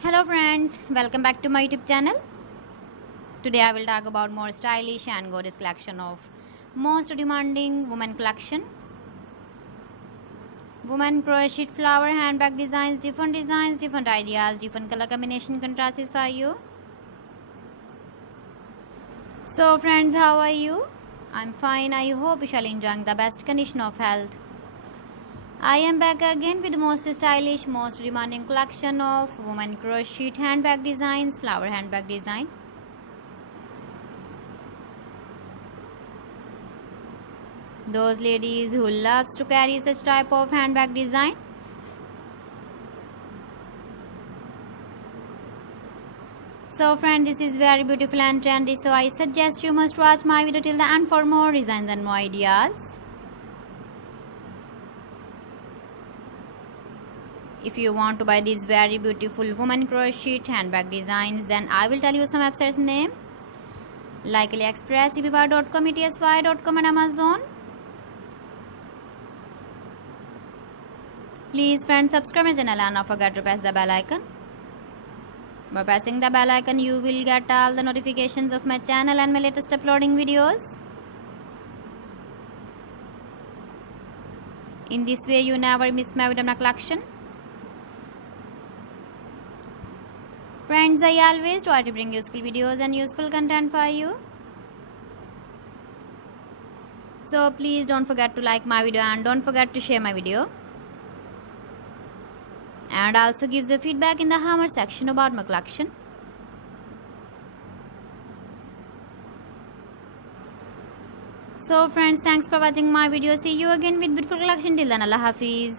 Hello friends, welcome back to my YouTube channel. Today I will talk about more stylish and gorgeous collection of most demanding women collection. Women crochet flower handbag designs, different ideas, different color combination contrasts for you. So friends, how are you? I'm fine. I hope you shall enjoying the best condition of health. I am back again with the most stylish, most demanding collection of women crochet handbag designs, flower handbag design. Those ladies who loves to carry such type of handbag design. So friend, this is very beautiful and trendy, so I suggest you must watch my video till the end for more designs and more ideas. If you want to buy these very beautiful woman crochet handbag designs, then I will tell you some websites name like AliExpress, eBay.com, ETSY.com and Amazon. Please friends, subscribe my channel and don't forget to press the bell icon. By pressing the bell icon, you will get all the notifications of my channel and my latest uploading videos. In this way, you never miss my video collection. Friends, I always try to bring useful videos and useful content for you. So please don't forget to like my video and don't forget to share my video. And also give the feedback in the comment section about my collection. So friends, thanks for watching my video. See you again with beautiful collection. Till then, Allah Hafiz.